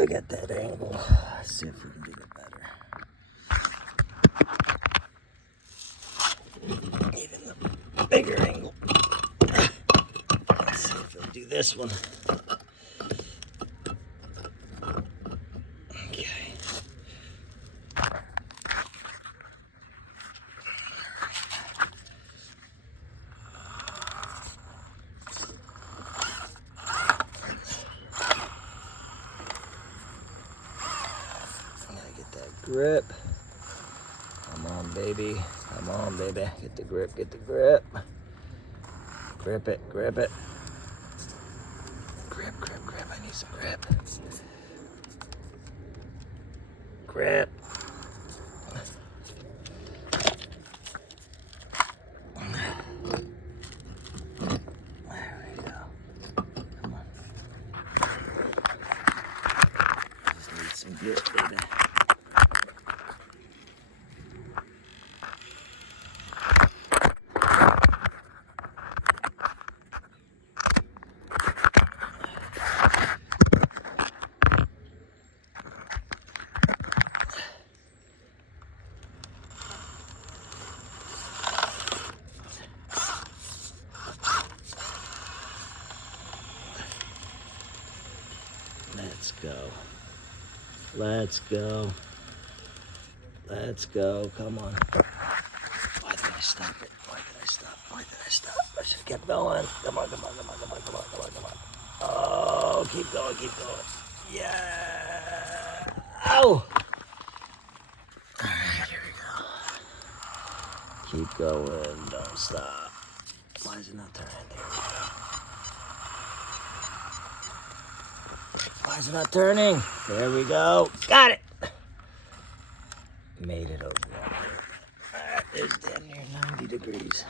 Look at that angle. Let's see if we can get it better. Even the bigger angle. Let's see if he'll do this one. Okay. Grip. Come on, baby. Come on, baby. Get the grip, get the grip. Grip it, grip it. Grip, grip, grip. I need some grip. Grip. There we go. Come on. Just need some grip, baby. Let's go. Let's go. Let's go. Come on. Why did I stop it? Why did I stop? Why did I stop? I should have kept going. Come on, come on, come on, come on, come on, come on, come on. Oh, keep going, keep going. Yeah. Ow. All right, here we go. Keep going. Don't stop. Why is it not turning? There we go. Why is it not turning? There we go. Got it. Made it over. All right, there's damn near 90 degrees.